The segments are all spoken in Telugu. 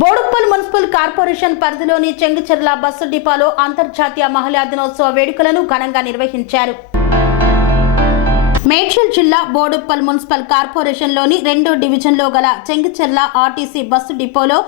బోడుప్పల్ మున్సిపల్ కార్పొరేషన్ పరిధిలోని చెంగుచెర్ల బస్సు డిపోలో అంతర్జాతీయ మహిళా దినోత్సవ వేడుకలను ఘనంగా నిర్వహించారు. మేడ్చల్ జిల్లా బోడుప్పల్ మున్సిపల్ కార్పొరేషన్లోని రెండో డివిజన్లో గల చెంగిచెర్ల ఆర్టీసీ బస్సు డిపోలో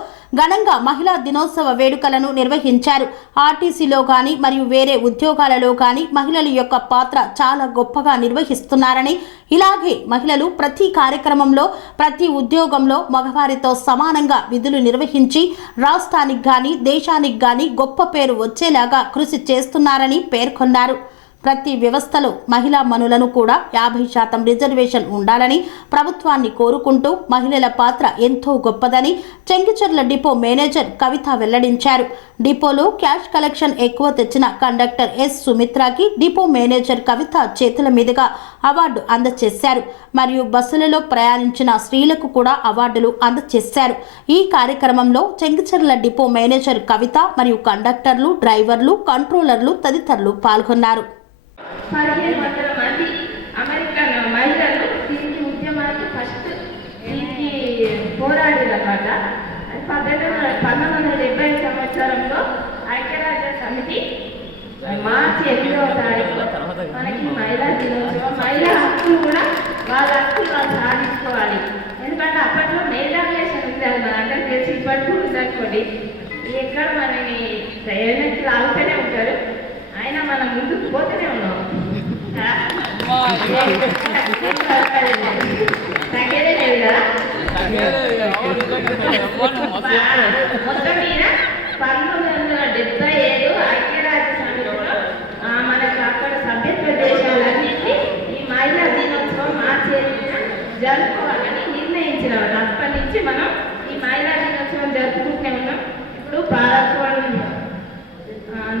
ఘనంగా మహిళా దినోత్సవ వేడుకలను నిర్వహించారు. ఆర్టీసీలో కానీ మరియు వేరే ఉద్యోగాలలో కానీ మహిళల యొక్క పాత్ర చాలా గొప్పగా నిర్వహిస్తున్నారని ఇలాగే మహిళలు ప్రతి కార్యక్రమంలో ప్రతి ఉద్యోగంలో మగవారితో సమానంగా విధులు నిర్వహించి రాష్ట్రానికి గాని దేశానికి గాని గొప్ప పేరు వచ్చేలాగా కృషి చేస్తున్నారని పేర్కొన్నారు. ప్రతి వ్యవస్థలో మహిళా మనులను కూడా యాభై శాతం రిజర్వేషన్ ఉండాలని ప్రభుత్వాన్ని కోరుకుంటూ మహిళల పాత్ర ఎంతో గొప్పదని చెంగిచెర్ల డిపో మేనేజర్ కవిత వెల్లడించారు. డిపోలో క్యాష్ కలెక్షన్ ఎక్కువ తెచ్చిన కండక్టర్ ఎస్ సుమిత్రాకి డిపో మేనేజర్ కవిత చేతుల మీదుగా అవార్డు అందజేశారు మరియు బస్సులలో ప్రయాణించిన స్త్రీలకు కూడా అవార్డులు అందజేశారు ఈ కార్యక్రమంలో చెంగిచెర్ల డిపో మేనేజర్ కవిత మరియు కండక్టర్లు డ్రైవర్లు కంట్రోలర్లు తదితరులు పాల్గొన్నారు. పదిహేను వందల మంది అమెరికన్ మహిళలు దీనికి ఉద్యమానికి ఫస్ట్ దీనికి పోరాడినమాట అది పద్దెనిమిది వందల పంతొమ్మిది వందల డెబ్బై సంవత్సరంలో ఐక్యరాజ్య సమితి మార్చి ఎనిమిదవ తారీఖు మనకి మహిళా దినోత్సవం మహిళా హక్కులు కూడా వాళ్ళ హక్కులు వాళ్ళు సాధించుకోవాలి. ఎందుకంటే అప్పట్లో మేధావేషన్ ఉంది మనందరూ తెలిసి ఇప్పటికి ఉందనుకోండి. ఎక్కడ మనని ప్రయోజనకి లాగుతూనే ఉంటారు. మొత్తం మీద పంతొమ్మిది వందల డెబ్బై ఏడు ఐక్యరాజ్య సమితిలో ఆ, మనకు అక్కడ సభ్యత్వ దేశాలన్నింటినీ ఈ మహిళా దినోత్సవం మార్చి జరుపుకోవాలని నిర్ణయించిన అప్పటి నుంచి మనం ఈ మహిళా దినోత్సవం జరుపుకుంటూనే ఉన్నాం ఇప్పుడు భారత్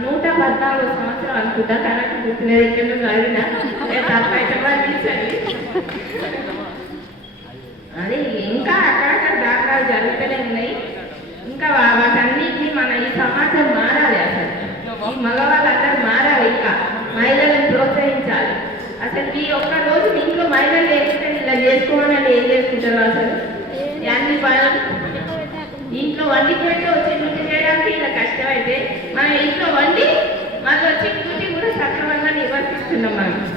నూట పద్నాలుగు సంవత్సరం అనుకుంటా కరెక్ట్ గుర్తులేదు ఇక్కడ చదివిన. అది ఇంకా అక్కడక్కడ దాఖలాలు జరుగుతూనే ఉన్నాయి. ఇంకా వా- మన ఈ సమాజం మారాలి అసలు. ఈ మగవాళ్ళందరూ మారాలి ఇంకా. మహిళలను ప్రోత్సహించాలి. అసలు ఈ ఒక్క రోజు ఇంట్లో మహిళలు లేకుంటే ఇలా చేసుకోవాలని ఏం చేసుకుంటారు అసలు? అన్ని పనులు ఇంట్లో వండి పెట్టి వచ్చి డ్యూటీ చేయడానికి ఇలా కష్టమైతే మన ఇంట్లో వండి మళ్ళీ వచ్చి పూర్తి కూడా సక్రమంగా నిర్వర్తిస్తున్నాం మనం.